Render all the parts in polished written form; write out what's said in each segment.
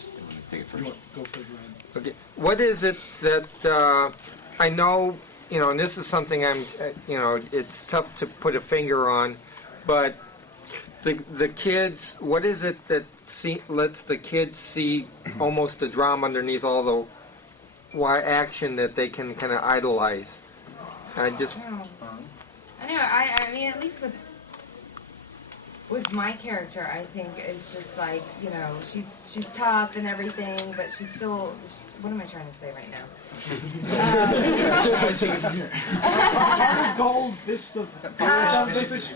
unless they want to take it first. Go for it, Ryan. Okay. What is it that I know, and this is something I'm, it's tough to put a finger on, but the kids, what is it that lets the kids see almost the drama underneath all the action that they can kind of idolize? I just... I know. I mean, at least with my character, I think it's just like, she's tough and everything, but she's still. What am I trying to say right now? Gold, Vist Fishy.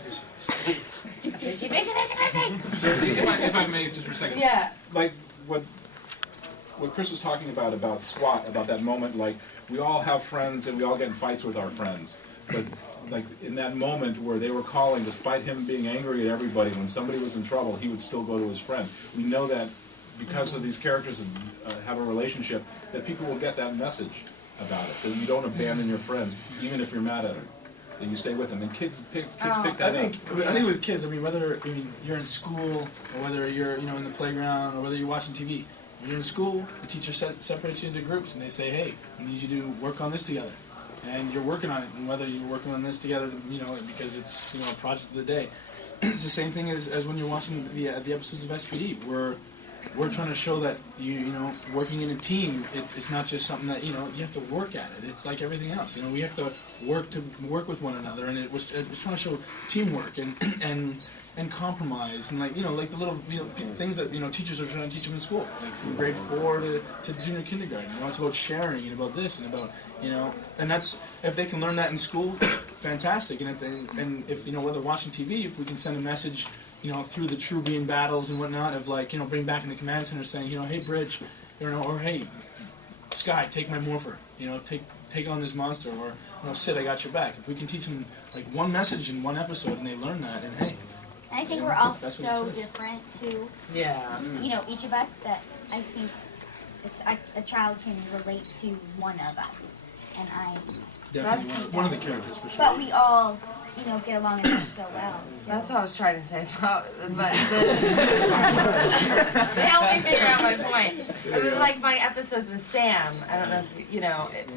If I may, just for a second. Yeah. Like what Chris was talking about SWAT, about that moment, like we all have friends and we all get in fights with our friends, but like in that moment where they were calling, despite him being angry at everybody, when somebody was in trouble, he would still go to his friend. We know that because of these characters have a relationship, that people will get that message about it, that you don't abandon your friends, even if you're mad at them, that you stay with them. And kids pick that up. I think with kids, whether you're in school or whether you're in the playground or whether you're watching TV, when you're in school, the teacher separates you into groups and they say, hey, we need you to work on this together. And you're working on it, and whether you're working on this together, because it's a project of the day. It's the same thing as when you're watching the episodes of SPD. We're trying to show that working in a team, it's not just something that you have to work at it. It's like everything else. We have to work with one another, and it was trying to show teamwork and compromise and like the little things that teachers are trying to teach them in school, like from grade 4 to junior kindergarten. It's about sharing and about this and about and that's, if they can learn that in school, fantastic. And if whether watching TV, if we can send a message through the Trubian battles and whatnot of like bring back in the command center saying hey Bridge, or hey Sky, take my morpher, take on this monster, or Sid, I got your back. If we can teach them like one message in one episode and they learn that, and hey. I think we're all so different too. Yeah. Each of us, that I think a child can relate to one of us. And definitely one of the characters for sure. But we all, get along and mesh so well. Too. That's what I was trying to say about, but they helped me figure out my point. It was like my episodes with Sam. I don't know if,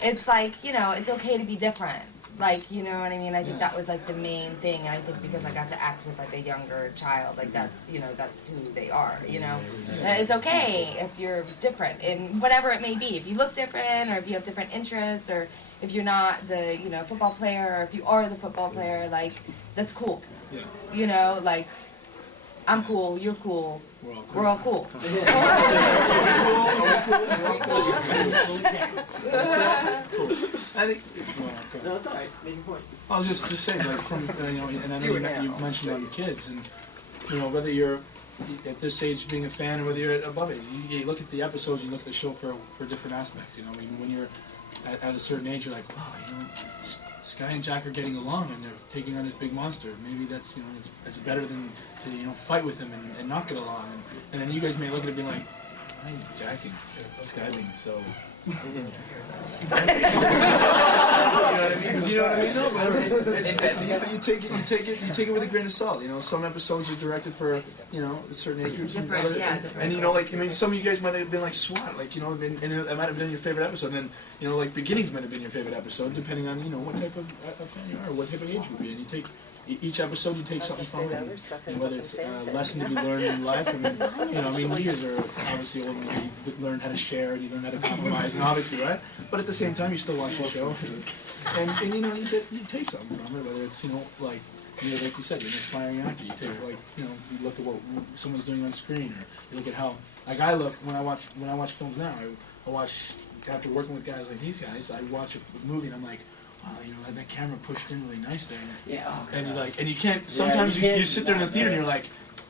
it's like, it's okay to be different. Like, you know what I mean? I think that was like the main thing. And I think because I got to act with like a younger child, like that's, that's who they are, It's okay if you're different in whatever it may be. If you look different, or if you have different interests, or if you're not the, football player, or if you are the football player, like, that's cool. Yeah. Like, I'm cool, you're cool. We're all cool. I think. No, it's all right. Make your point. I was just saying, like, from and I know you mentioned on kids, and whether you're at this age being a fan or whether you're above it, you look at the episodes, you look at the show for different aspects. When you're at a certain age, you're like, wow, Sky and Jack are getting along and they're taking on this big monster. Maybe that's it's better than to fight with him and not get along. And then you guys may look at it being like, why are Jack and Sky being so. You know what I mean? No, but you take it with a grain of salt. Some episodes are directed for a certain age groups, different. And some of you guys might have been like SWAT, like and it might have been your favorite episode. And then like Beginnings might have been your favorite episode, depending on what type of fan you are, or what type of age group you're in. You take each episode, you take something from it, and whether it's a lesson to be learned in life. Years are obviously older. You've learned how to share, you learn how to compromise, and obviously, right? But at the same time, you still watch the show, and you take something from it. Whether it's like you said, you're an aspiring actor. You take you look at what someone's doing on screen, or you look at how I look when I watch films now. I watch after working with guys like these guys. I watch a movie and I'm like, wow, that camera pushed in really nice there. Yeah. Oh, and you can't. Sometimes you sit there in the theater and you're like,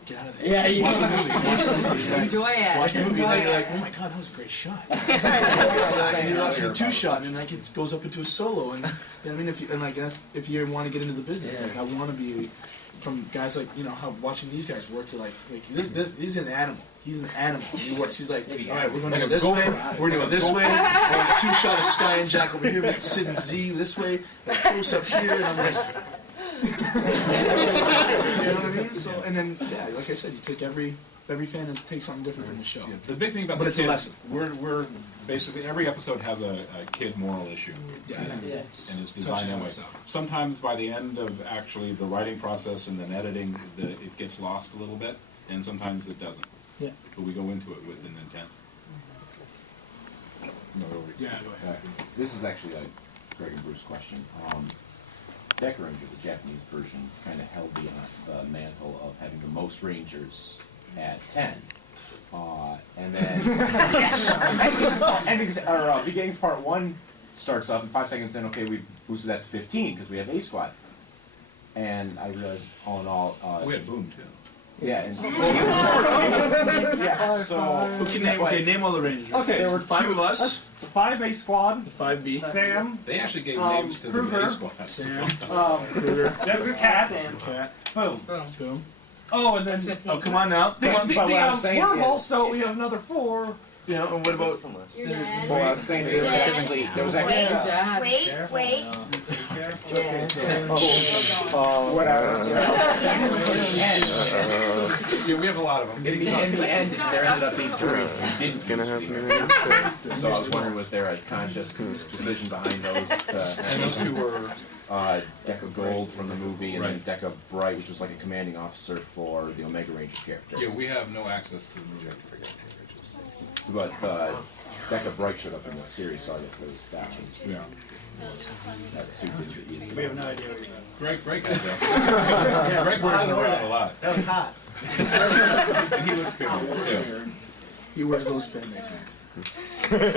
get out of there. Yeah, watch the movie. Enjoy it. Watch the movie. And you're like, oh my god, that was a great shot. And you watch the 2-shot, and like it goes up into a solo. And if you want to get into the business, like I want to be. From guys like how watching these guys work, you're like this is an animal. He's an animal. He works. He's like, all right, we're going to go this way. We're going to go this way. We're going to 2-shot of Sky and Jack over here. We're going to Sid and Z this way. Close up here, and I'm like, you know what I mean? So, and then like I said, you take every Every fan takes something different from the show. Yeah, the big thing about But the it's a kids, lesson. we're basically every episode has a kid moral issue, Yeah. and it's designed that way. Touches on itself. Sometimes by the end of actually the writing process and then editing, it gets lost a little bit, and sometimes it doesn't. Yeah. But we go into it with an intent. No, Yeah, go ahead. This is actually a Greg and Bruce question. Decker Ranger, the Japanese version, kind of held the mantle of having the most Rangers at 10. And then Beginnings Part 1 starts up, and 5 seconds in, okay, we boosted that to 15 because we have A Squad. And I realized, all in all, we had Boom too. yeah, and yeah, so Who can name? Okay, name all the Rangers. Okay, there were 5 of us. The 5A squad, The 5B. Sam, They actually gave names to the Kruger. A squads. Sam. Kruger, Cat, Cat. boom. Boom. Boom. Oh, and then That's 15. Oh, come on now. the, Come on. the, But what I was saying we're is- also, we have another 4. You know, and what about? Your dad. well, I was saying there was actually there was actually Wait. whatever. Yeah, we have a lot of them. In the end, there ended up being 3. We didn't gonna happen. So I was wondering, was there a conscious decision behind those? And those two were Deca Gold from the movie, and Right. then Deca Bright, which was like a commanding officer for the Omega Ranger character. yeah, we have no access to the movie. But Deca Bright showed up in the series, so I guess there was that one. Yeah. That suit didn't get used. We have no idea what you're Greg has that. Greg wears it around a lot. That was hot. And he looks good too. He wears those spandex.